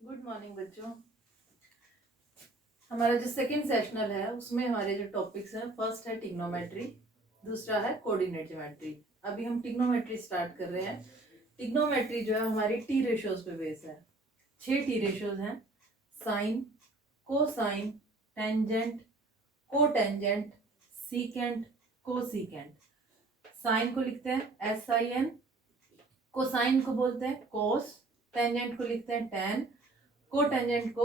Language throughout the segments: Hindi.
गुड मॉर्निंग बच्चों। हमारा जो सेकंड सेशनल है उसमें हमारे जो टॉपिक्स हैं, फर्स्ट है टिग्नोमेट्री, दूसरा है कोऑर्डिनेट ज्योमेट्री। अभी हम टिग्नोमेट्री स्टार्ट कर रहे हैं। टिग्नोमेट्री जो है हमारी टी रेशियोज पे बेस है। 6 टी रेशियोज हैं: sine, cosine, tangent, cotangent, secant, cosecant. Sine को लिखते हैं SIN, कोसाइन को बोलते हैं कोस, टेंजेंट को लिखते हैं टेन, कोटेंजेंट को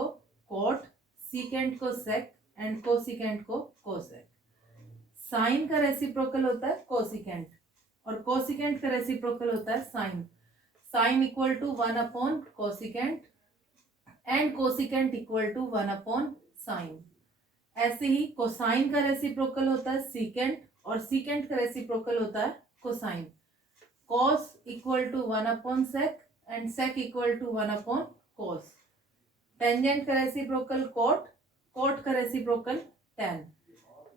कोट, सीकेंट को सेक एंड कोसिकेंट को कोसेक। साइन का रेसिप्रोकल होता है कोसिकेंट और कोसिकेंट का रेसिप्रोकल होता है sine. Sine equal to 1 upon cosecant and cosecant equal to 1 upon sine. ऐसे ही कोसाइन का रेसिप्रोकल होता है सीकेंट और सीकेंट का रेसिप्रोकल होता है cosine. cos equal to 1 upon sec and sec equal to 1 upon cos. Tangent का रेसिप्रोकल कोट, कोट का reciprocal tan.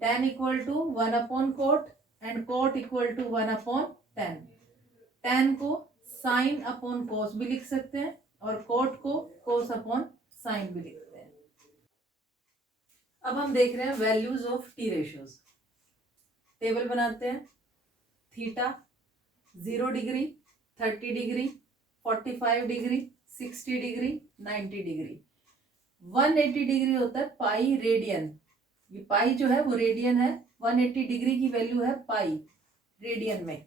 Tan equal to 1 upon cot and cot equal to 1 upon tan. Tan को साइन अपॉन कोस भी लिख सकते हैं और कोट को कोस अपॉन साइन भी लिखते हैं। अब हम देख रहे हैं values of T ratios. Table बनाते हैं। Theta 0 degree, 30 degree, 45 degree, 60 degree, 90 degree. 180 degree होता है पाई रेडियन। ये पाई जो है वो रेडियन है। 180 डिग्री की वैल्यू है पाई रेडियन में।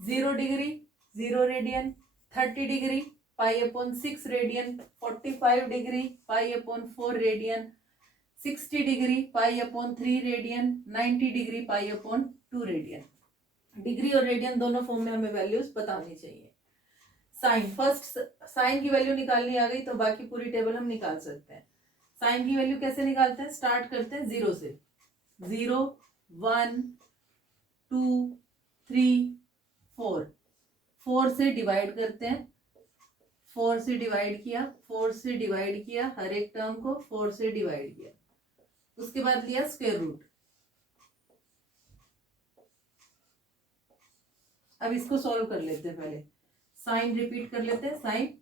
0 degree 0 radian, 30 degree pi upon 6 radian, 45 degree pi upon 4 radian, 60 degree pi upon 3 radian, 90 degree pi upon 2 radian. Degree और रेडियन दोनों फॉर्म में हमें वैल्यूज बतानी चाहिए। साइन, फर्स्ट साइन की वैल्यू निकालनी आ गई तो बाकी पूरी टेबल हम निकाल सकते हैं। साइन की वैल्यू कैसे निकालते हैं? स्टार्ट करते हैं 0 से। 0, 1, 2, 3, 4। 4 से डिवाइड करते हैं। 4 से डिवाइड किया, 4 से डिवाइड किया, हर एक टर्म को 4 से डिवाइड किया। उसके बाद लिया स्क्वायर रूट। अब इसको सॉल्व कर लेते हैं। पहले साइन रिपीट कर लेते हैं। साइन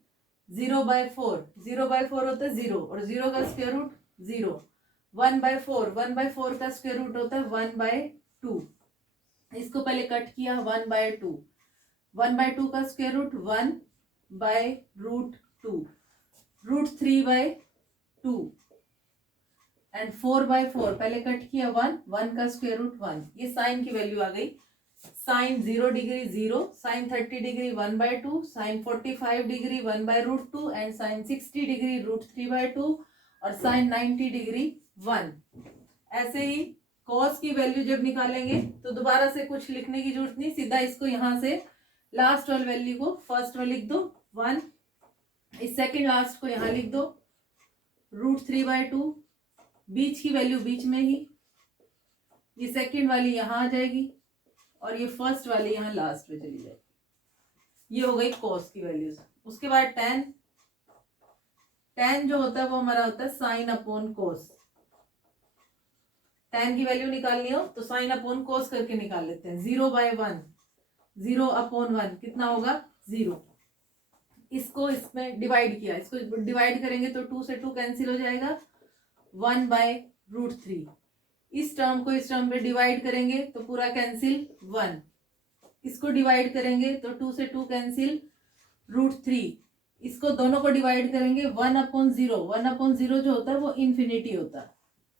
0/4, 0/4 होता है 0 और 0 का स्क्वायर रूट 0। 1/4, 1/4 का स्क्वायर रूट होता है 1/2। इसको पहले कट किया 1/2। 1/2 का स्क्वायर रूट 1/√2, √3/2 एंड 4/4 पहले कट किया 1, 1 का स्क्वायर रूट 1। ये साइन की वैल्यू आ गई। Sine 0 degree 0, sine 30 degree 1/2, sine 45 degree 1/√2 and sine 60 degree √3/2 और साइन 90 डिग्री 1। ऐसे ही कॉस की वैल्यू जब निकालेंगे तो दोबारा से कुछ लिखने की जरूरत नहीं, सीधा इसको यहां से लास्ट वाली वैल्यू को फर्स्ट में लिख दो 1, इस सेकेंड लास्ट को यहां लिख दो √3/2, बीच की वैल्यू बीच में ही, ये सेकेंड वाली यहां आ जाएगी और ये फर्स्ट वाली यहाँ लास्ट में चली जाएगी। ये हो गई कॉस की वैल्यूज। उसके बाद टेन, टेन जो होता है वो हमारा होता है साइन अपॉन कोस। टेन की वैल्यू निकालनी हो तो साइन अपॉन कोस करके निकाल लेते हैं। 0/1, 0/1 कितना होगा? 0। इसको इसमें डिवाइड किया, इसको डिवाइड करेंगे तो 2 से 2 कैंसिल हो जाएगा। 1/√3। इस टर्म को इस टर्म पे डिवाइड करेंगे तो पूरा कैंसिल 1। इसको डिवाइड करेंगे तो 2 से 2 कैंसिल √3। इसको दोनों को डिवाइड करेंगे 1/0। 1/0 जो होता है वो इंफिनिटी होता है,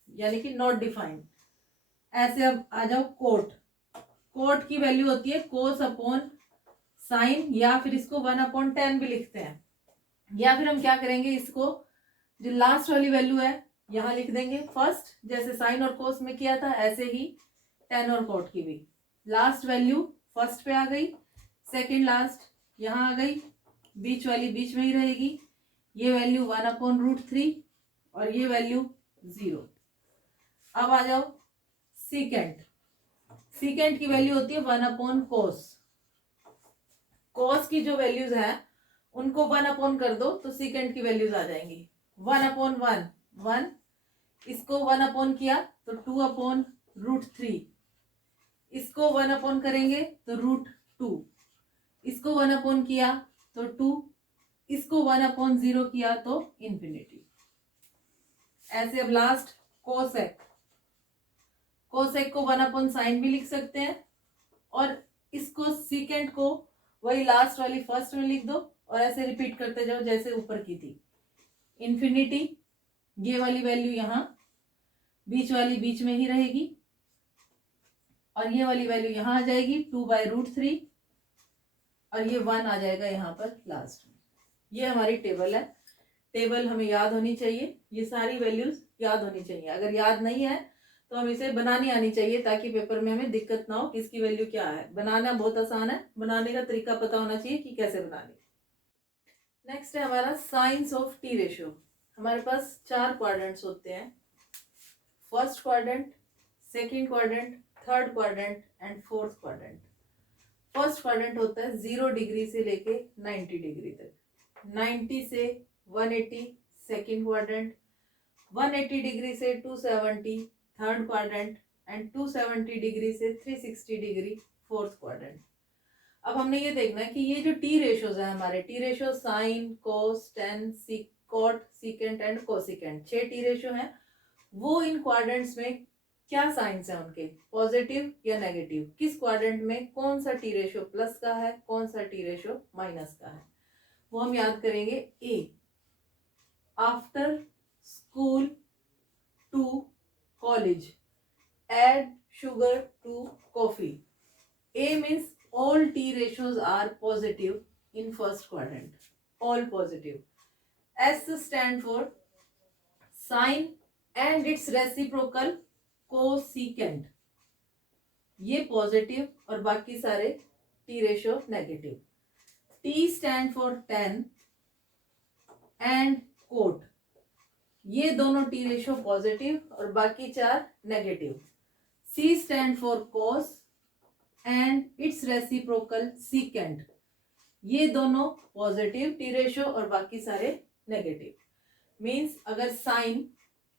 यानी कि नॉट डिफाइंड। ऐसे अब आ जाओ कोट। कोट की वैल्यू होती है कोस अपॉन साइन, या फिर इसको 1/10 भी लिखते हैं। या फिर हम क्या करेंगे, इसको जो लास्ट वाली वैल्यू है यहां लिख देंगे फर्स्ट, जैसे साइन और कोस में किया था ऐसे ही टेन और कोट की भी लास्ट वैल्यू फर्स्ट पे आ गई, सेकंड लास्ट यहां आ गई, बीच वाली बीच में ही रहेगी। ये वैल्यू 1/√3 और ये वैल्यू 0। अब आ जाओ सीकेंट। सीकेंट की वैल्यू होती है 1/cos। कॉस की जो वैल्यूज है उनको 1 कर दो तो सीकेंट की वैल्यूज आ जाएंगी। 1/1, 1। इसको 1 किया तो 2/√3। इसको 1 करेंगे तो √2। इसको 1 किया तो 2। इसको 1/0 किया तो इन्फिनिटी। ऐसे अब लास्ट कोसेक, कोसेक को 1/sin भी लिख सकते हैं, और इसको सीकेंट को वही लास्ट वाली फर्स्ट में लिख दो और ऐसे रिपीट करते जाओ जैसे ऊपर की थी। इन्फिनिटी, ये वाली वैल्यू यहाँ, बीच वाली बीच में ही रहेगी, और ये वाली वैल्यू यहाँ आ जाएगी 2/√3, और ये 1 आ जाएगा यहाँ पर लास्ट में। ये हमारी टेबल है। टेबल हमें याद होनी चाहिए, ये सारी वैल्यूज याद होनी चाहिए। अगर याद नहीं है तो हम इसे बनानी आनी चाहिए, ताकि पेपर में हमें दिक्कत ना हो किसकी वैल्यू क्या है। बनाना बहुत आसान है, बनाने का तरीका पता होना चाहिए कि कैसे बनानी। नेक्स्ट है हमारा साइंस ऑफ टी रेशियो। हमारे पास 4 क्वाड्रेंट्स होते हैं, first quadrant, second quadrant, third quadrant and fourth quadrant. First quadrant होता है 0 डिग्री से लेके 90 डिग्री तक, 90 से 180 सेकेंड क्वाड्रेंट, 180 डिग्री से 270 थर्ड क्वाड्रेंट एंड 270 डिग्री से 360 डिग्री फोर्थ क्वाड्रेंट। अब हमने ये देखना है कि ये जो टी रेशियोज है हमारे, T ratio sine, cos, tan, cot, secant and cosecant, 6 T ratio हैं। वो इन क्वाड्रेंट्स में क्या साइंस है उनके, पॉजिटिव या नेगेटिव, किस क्वाड्रेंट में कौन सा टी रेशियो प्लस का है, कौन सा टी रेशियो माइनस का है, वो हम याद करेंगे। A, after school to college, add sugar to coffee. A means all T ratios are positive in first quadrant, all positive. S stand for sine and its reciprocal cosecant, ये पॉजिटिव और बाकी सारे T ratio negative. T stand for tan and cot, ये दोनों टी रेशियो पॉजिटिव और बाकी 4 negative. C stand for cos and its reciprocal secant, ये दोनों पॉजिटिव टी रेशियो और बाकी सारे नेगेटिव। मींस अगर साइन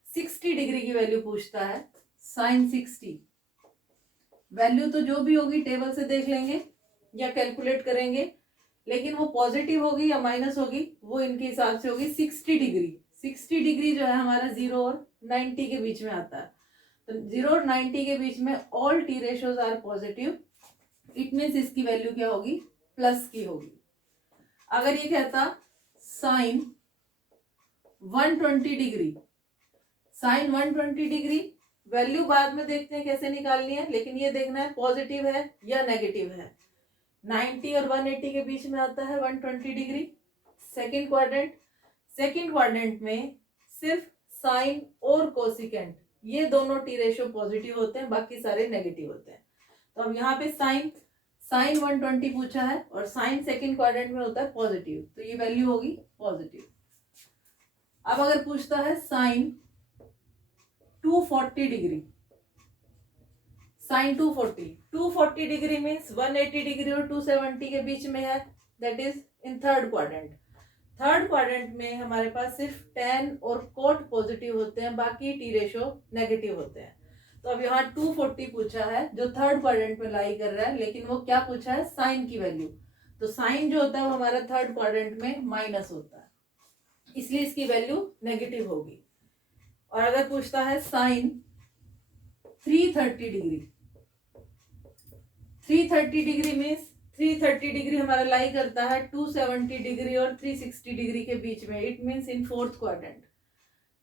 60 डिग्री की वैल्यू पूछता है, साइन 60, वैल्यू तो जो भी होगी टेबल से देख लेंगे या कैलकुलेट करेंगे, लेकिन वो पॉजिटिव होगी या माइनस होगी वो इनके हिसाब से होगी 60 डिग्री। 60 डिग्री जो है हमारा 0 और 90 के बीच में आता है, तो 0 और 90 के बीच में all T ratios are positive, it means इसकी वैल्यू क्या होगी, प्लस की होगी। अगर ये कहता sine 120 degree, sine 120 degree, value बाद में देखते हैं कैसे निकालनी है, लेकिन ये देखना है पॉजिटिव है या नेगेटिव है। 90 और 180 के बीच में आता है 120 degree. Second quadrant, second quadrant में सिर्फ साइन और कोसिकेंट, ये दोनों टी रेशियो पॉजिटिव होते हैं, बाकी सारे नेगेटिव होते हैं। तो अब यहाँ पे साइन 120 पूछा है और साइन सेकेंड क्वाड्रेंट में होता है पॉजिटिव, तो ये वैल्यू होगी पॉजिटिव। अब अगर पूछता है sine 240 degree, sine 240 degree means 180 degree और 270 के बीच में है, that is in third quadrant. Third quadrant में हमारे पास सिर्फ टेन और कोट पॉजिटिव होते हैं, बाकी टी रेशियो नेगेटिव होते हैं। तो अब यहाँ 240 पूछा है जो थर्ड क्वाड्रेंट में लाई कर रहा है, लेकिन वो क्या पूछा है, साइन की वैल्यू। तो साइन जो होता है वो हमारा थर्ड क्वाड्रेंट में माइनस होता है, इसलिए इसकी वैल्यू नेगेटिव होगी। और अगर पूछता है sine 330 degree, 330 degree means 330 degree हमारा लाई करता है 270 डिग्री और 360 डिग्री के बीच में, it means in fourth quadrant.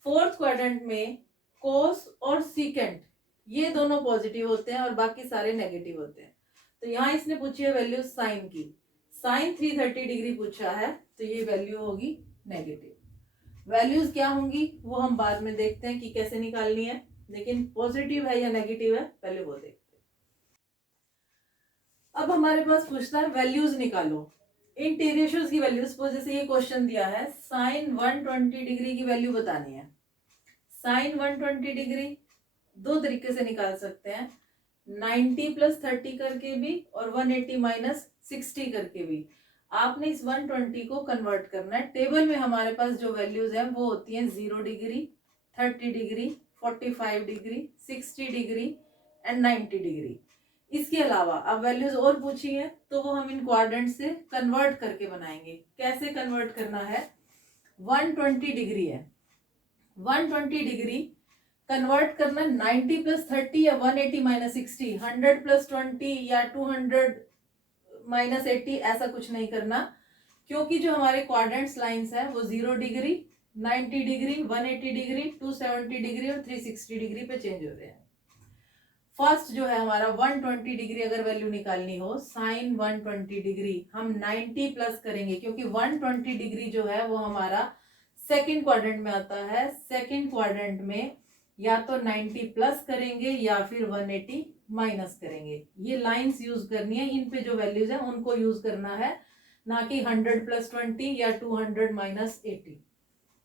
Fourth quadrant में कोस और सीकेंट ये दोनों पॉजिटिव होते हैं और बाकी सारे नेगेटिव होते हैं। तो यहाँ इसने पूछी है वैल्यू साइन की, साइन 330 डिग्री पूछा है, तो ये वैल्यू होगी नेगेटिव। वैल्यूज क्या होंगी वो हम बाद में देखते हैं कि कैसे निकालनी है, लेकिन पॉजिटिव है या नेगेटिव है पहले वो देखते हैं। अब हमारे पास पूछता है वैल्यूज निकालो, इन टी रेशियोज की वैल्यूज। सपोज जैसे ये क्वेश्चन दिया है, साइन 120 डिग्री की वैल्यू बतानी है। साइन 120 डिग्री दो तरीके से निकाल सकते हैं, 90 + 30 करके भी और 180 - 60 करके भी। आपने इस 120 को कन्वर्ट करना है। टेबल में हमारे पास जो वैल्यूज हैं वो होती हैं 0 degree, 30 degree, 45 degree, 60 degree and 90 degree. इसके अलावा अब वैल्यूज और पूछी है तो वो हम इन क्वाड्रेंट से कन्वर्ट करके बनाएंगे। कैसे कन्वर्ट करना है, 120 डिग्री है, 120 डिग्री कन्वर्ट करना 90 प्लस 30 या 180 माइनस 60, 100 प्लस 20 या 200 माइनस 80, ऐसा कुछ नहीं करना, क्योंकि जो हमारे क्वाड्रेंट्स लाइंस है वो 0 डिग्री, 90 डिग्री, 180 डिग्री, 270 डिग्री और 360 डिग्री पे चेंज हो रहे हैं। फर्स्ट जो है हमारा 120 डिग्री अगर वैल्यू निकालनी हो, साइन 120 डिग्री हम 90 प्लस करेंगे, क्योंकि 120 डिग्री जो है वो हमारा सेकंड क्वाड्रेंट में आता है। सेकंड क्वाड्रेंट में या तो 90 प्लस करेंगे या फिर 180 माइनस करेंगे। ये लाइंस यूज करनी है, इन पे जो वैल्यूज है उनको यूज करना है, ना कि 100 प्लस 20 या 200 माइनस 80।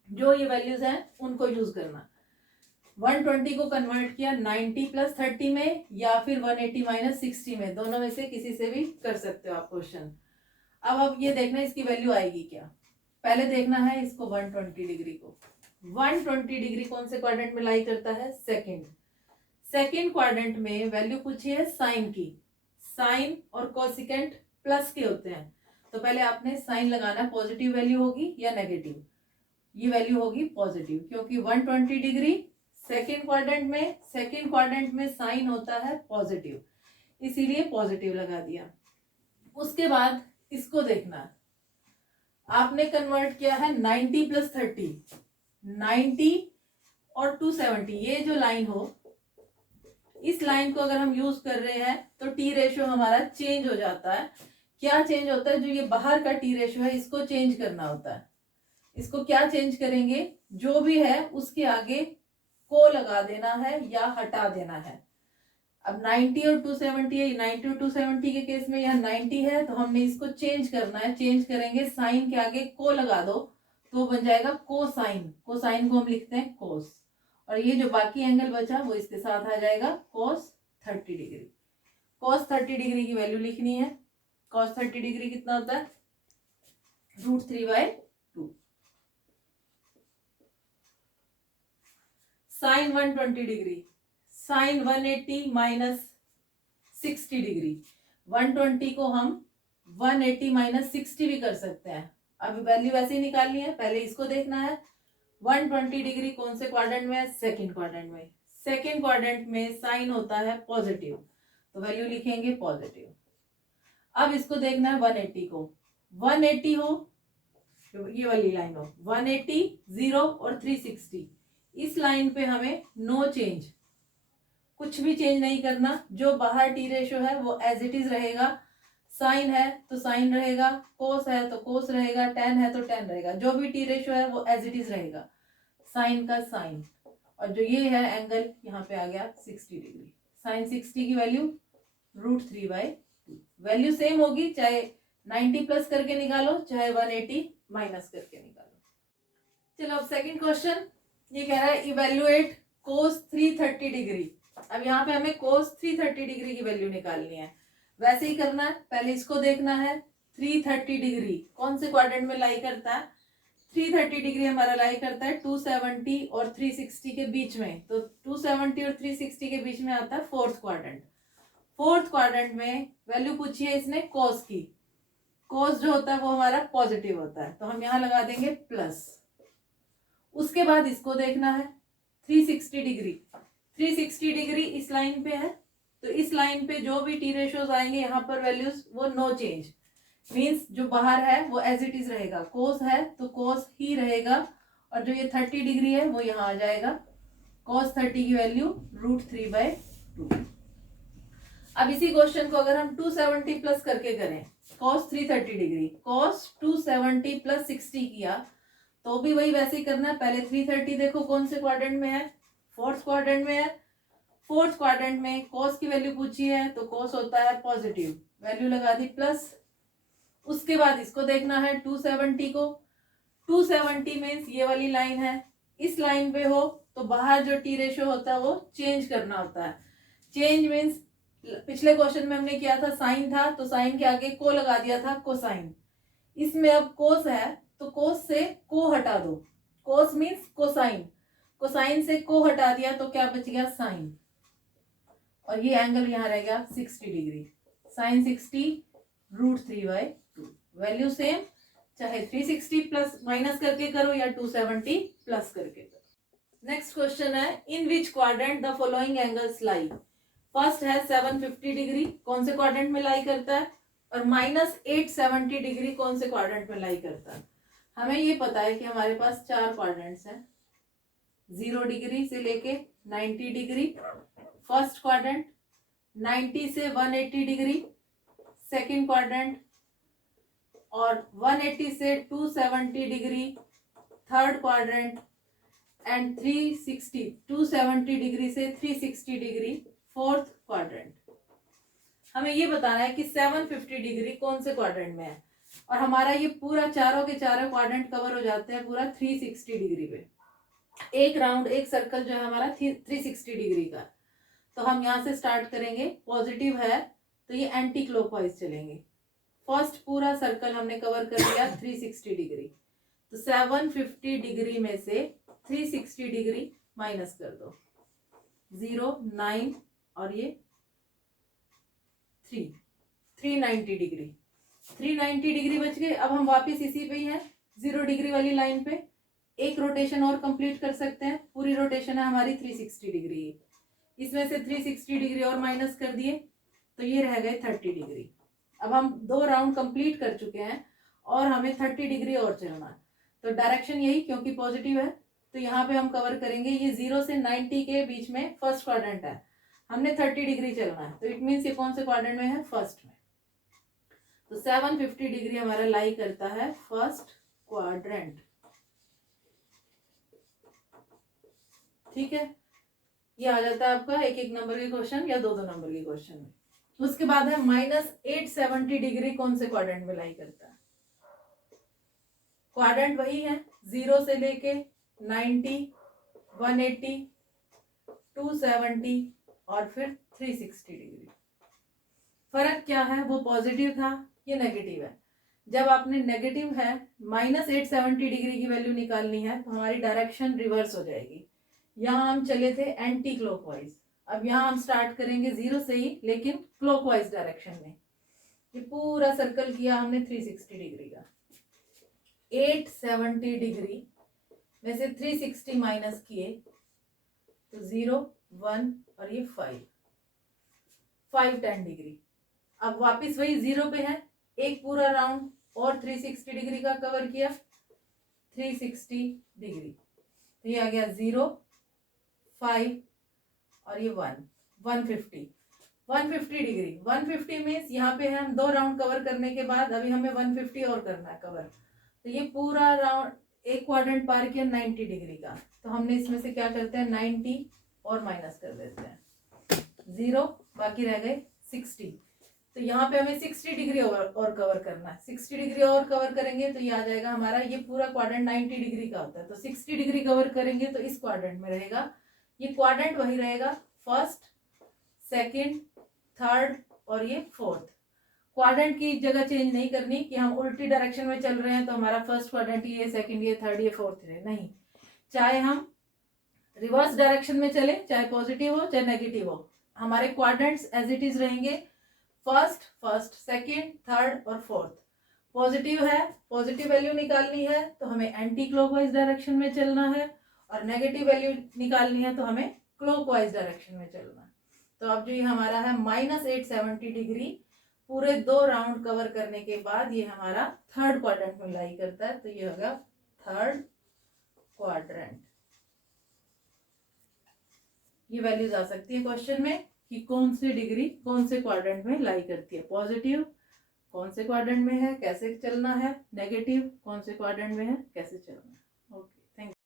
जो ये वैल्यूज हैं उनको यूज करना। 120 को कन्वर्ट किया 90 प्लस 30 में या फिर 180 माइनस 60 में, दोनों में से किसी से भी कर सकते हो आप क्वेश्चन। अब ये देखना इसकी वैल्यू आएगी क्या। पहले देखना है इसको 120 डिग्री को। 120 डिग्री कौन से क्वाड्रेंट में लाई करता है, सेकंड। सेकंड क्वाड्रेंट में वैल्यू पूछी है साइन की। साइन और कोसिकेंट प्लस के होते हैं, तो पहले आपने साइन लगाना, पॉजिटिव वैल्यू होगी या नेगेटिव। ये वैल्यू होगी पॉजिटिव, क्योंकि 120 डिग्री सेकंड क्वाड्रेंट में साइन होता है पॉजिटिव, इसीलिए पॉजिटिव लगा दिया। उसके बाद इसको देखना, आपने कन्वर्ट किया है 90 प्लस 30, 90 और 270, ये जो लाइन हो, इस लाइन को अगर हम यूज कर रहे हैं तो टी रेशियो हमारा चेंज हो जाता है। क्या चेंज होता है, जो ये बाहर का टी रेशियो है इसको चेंज करना होता है। इसको क्या चेंज करेंगे, जो भी है उसके आगे को लगा देना है या हटा देना है। अब 90 और 270 है, 90 और 270 के केस में यहाँ 90 है तो हमने इसको चेंज करना है। चेंज करेंगे, साइन के आगे को लगा दो तो बन जाएगा कोसाइन। कोसाइन को हम लिखते हैं कोस, और ये जो बाकी एंगल बचा वो इसके साथ आ जाएगा कोस 30 डिग्री। कोस 30 डिग्री की वैल्यू लिखनी है। कोस 30 डिग्री कितना होता है, √3/2। Sine 120 degree, sine 180 minus 60 degree. 120 को हम 180 माइनस 60 भी कर सकते हैं। अब वैल्यू वैसे ही निकालनी है, पहले इसको देखना है। 120 डिग्री कौन से क्वाड्रेंट में है, सेकंड क्वाड्रेंट में। सेकंड क्वाड्रेंट में साइन होता है पॉजिटिव, तो वैल्यू लिखेंगे पॉजिटिव। अब इसको देखना है 180 को। 180 हो, ये वाली लाइन हो, 180, 0 और 360, इस लाइन पे हमें नो चेंज, कुछ भी चेंज नहीं करना। जो बाहर टी रेशियो है वो एज इट इज रहेगा। साइन है तो साइन रहेगा, कोस है तो कोस रहेगा, टेन है तो टेन रहेगा। जो भी टी रेशियो है वो एज इट इज रहेगा, साइन का साइन। और जो ये है एंगल यहाँ पे आ गया 60 डिग्री। साइन 60 की वैल्यू √3/2। वैल्यू सेम होगी, चाहे 90 प्लस करके निकालो चाहे 180 माइनस करके निकालो। चलो अब सेकंड क्वेश्चन, ये कह रहा है इवेल्युएट कोस 330 डिग्री। अब यहाँ पे हमें कोस 330 डिग्री की वैल्यू निकालनी है। वैसे ही करना है, पहले इसको देखना है। 330 डिग्री कौन से क्वाड्रेंट में लाई करता है, 330 डिग्री हमारा लाई करता है 270 और 360 के बीच में। तो 270 और 360 के बीच में आता है फोर्थ क्वाड्रेंट। फोर्थ क्वाड्रेंट में वैल्यू पूछी है इसने कोस की। कोस जो होता है वो हमारा पॉजिटिव होता है, तो हम यहाँ लगा देंगे प्लस। उसके बाद इसको देखना है 360 डिग्री। 360 डिग्री इस लाइन पे है, तो इस लाइन पे जो भी टी रेशियोज आएंगे यहाँ पर वैल्यूज वो नो चेंज, मीन्स जो बाहर है वो एज इट इज रहेगा। कोस है तो कोस ही रहेगा, और जो ये 30 डिग्री है वो यहाँ आ जाएगा। कोस 30 की वैल्यू √3/2। अब इसी क्वेश्चन को अगर हम 270 प्लस करके करें, कोस 330 डिग्री, कोस 270 प्लस 60 किया तो भी वही वैसे ही करना है। पहले 330 देखो कौन से क्वाड्रेंट में है, फोर्थ क्वाड्रेंट में है। फोर्थ क्वाड्रेंट में कोस की वैल्यू पूछी है तो कोस होता है पॉजिटिव, वैल्यू लगा दी प्लस। उसके बाद इसको देखना है 270 को। 270 मीन्स ये वाली लाइन है, इस लाइन पे हो तो बाहर जो टी रेशियो होता है वो चेंज करना होता है। चेंज मीन्स पिछले क्वेश्चन में हमने किया था साइन था तो साइन के आगे को लगा दिया था कोसाइन। इसमें अब कोस है तो कोस से को हटा दो। कोस मीन्स कोसाइन, कोसाइन से को हटा दिया तो क्या बच गया साइन। और ये एंगल यहाँ रहेगा 60 डिग्री, साइन 60 √3/2। वैल्यू सेम, चाहे 360 प्लस माइनस करके करो या 270 प्लस करके करो। नेक्स्ट क्वेश्चन है, in which quadrant the following angles lie. First है 750 डिग्री, कौन से क्वाड्रेंट में लाई करता है, और -870 डिग्री कौन से क्वाड्रेंट में लाई करता है। हमें ये पता है कि हमारे पास 4 क्वाड्रेंट्स हैं, 0 डिग्री से लेके 90 डिग्री फर्स्ट क्वाड्रेंट, 90 से 180 डिग्री सेकंड क्वाड्रेंट, और 180 से 270 degree third quadrant, and 270 degree से 360 डिग्री फोर्थ क्वाड्रेंट। हमें ये बताना है कि 750 डिग्री कौन से क्वाड्रेंट में है, और हमारा ये पूरा चारों के चारों क्वाड्रेंट कवर हो जाते हैं पूरा 360 डिग्री पे। एक राउंड, एक सर्कल जो है हमारा 360 डिग्री का। तो हम यहाँ से स्टार्ट करेंगे, पॉजिटिव है तो ये एंटी क्लॉकवाइज चलेंगे। फर्स्ट पूरा सर्कल हमने कवर कर लिया 360 डिग्री, तो 750 डिग्री में से 360 डिग्री माइनस कर दो, 0, 9 और ये 390 डिग्री, 390 डिग्री बच गए। अब हम वापस इसी पे ही हैं, 0 डिग्री वाली लाइन पे एक रोटेशन और कंप्लीट कर सकते हैं। पूरी रोटेशन है हमारी 360 डिग्री, इसमें से 360 डिग्री और माइनस कर दिए तो ये रह गए 30 डिग्री। अब हम 2 राउंड कंप्लीट कर चुके हैं और हमें 30 डिग्री और चलना है, तो डायरेक्शन यही, क्योंकि पॉजिटिव है तो यहाँ पे हम कवर करेंगे। ये 0 से 90 के बीच में फर्स्ट क्वाड्रेंट है, हमने 30 डिग्री चलना है, तो इट मीन्स ये कौन से क्वाड्रेंट में है, फर्स्ट में। तो 750 डिग्री हमारा लाई करता है फर्स्ट क्वाड्रेंट। ठीक है, ये आ जाता है आपका 1-1 नंबर के क्वेश्चन या 2-2 नंबर के क्वेश्चन में। उसके बाद है -870 डिग्री कौन से क्वाड्रेंट में लाई करता है। क्वाड्रेंट वही है, 0 से लेके 90, 180, 270 और फिर 360 डिग्री। फर्क क्या है, वो पॉजिटिव था, ये नेगेटिव है। जब आपने नेगेटिव है -870 डिग्री की वैल्यू निकालनी है तो हमारी डायरेक्शन रिवर्स हो जाएगी। यहाँ हम चले थे एंटी क्लॉकवाइज, अब यहाँ हम स्टार्ट करेंगे 0 से ही, लेकिन क्लॉकवाइज डायरेक्शन में। ये पूरा सर्कल किया हमने 360 डिग्री का, 870 डिग्री में से 360 माइनस किए तो 0, 1 और ये 510 डिग्री। अब वापस वही 0 पे है, एक पूरा राउंड और 360 डिग्री का कवर किया, 360 डिग्री, तो ये आ गया 0, 5 और ये 1, 150 डिग्री। 150 मीन्स यहाँ पे हम 2 राउंड कवर करने के बाद अभी हमें 150 और करना है कवर। तो ये पूरा राउंड एक क्वाड्रेंट पार किया 90 डिग्री का, तो हमने इसमें से क्या करते हैं 90 और माइनस कर देते हैं, 0, बाकी रह गए 60। तो यहाँ पे हमें 60 डिग्री और कवर करना है। 60 डिग्री और कवर करेंगे तो ये आ जाएगा हमारा, ये पूरा क्वाड्रेंट 90 डिग्री का होता है, तो 60 डिग्री कवर करेंगे तो इस क्वाड्रेंट में रहेगा। ये क्वाड्रेंट वही रहेगा, फर्स्ट, सेकंड, थर्ड और ये फोर्थ। क्वाड्रेंट की जगह चेंज नहीं करनी कि हम उल्टी डायरेक्शन में चल रहे हैं तो हमारा फर्स्ट क्वाड्रेंट ये, सेकंड ये, थर्ड ये, फोर्थ ये, नहीं। चाहे हम रिवर्स डायरेक्शन में चले, चाहे पॉजिटिव हो चाहे नेगेटिव हो, हमारे क्वाड्रेंट्स एज इट इज रहेंगे, फर्स्ट, सेकंड, थर्ड और फोर्थ। पॉजिटिव है, पॉजिटिव वैल्यू निकालनी है तो हमें एंटी क्लॉकवाइज डायरेक्शन में चलना है, और नेगेटिव वैल्यू निकालनी है तो हमें क्लॉकवाइज डायरेक्शन में चलना है। तो अब जो ये हमारा है -870 डिग्री पूरे 2 राउंड कवर करने के बाद ये हमारा थर्ड क्वाड्रेंट में लाई करता है, तो ये होगा थर्ड क्वाड्रेंट। ये वैल्यूज आ सकती है क्वेश्चन में कि कौन सी डिग्री कौन से क्वाड्रेंट में लाई करती है। पॉजिटिव कौन से क्वाड्रेंट में है, कैसे चलना है, नेगेटिव कौन से क्वाड्रेंट में है, कैसे चलना है। ओके।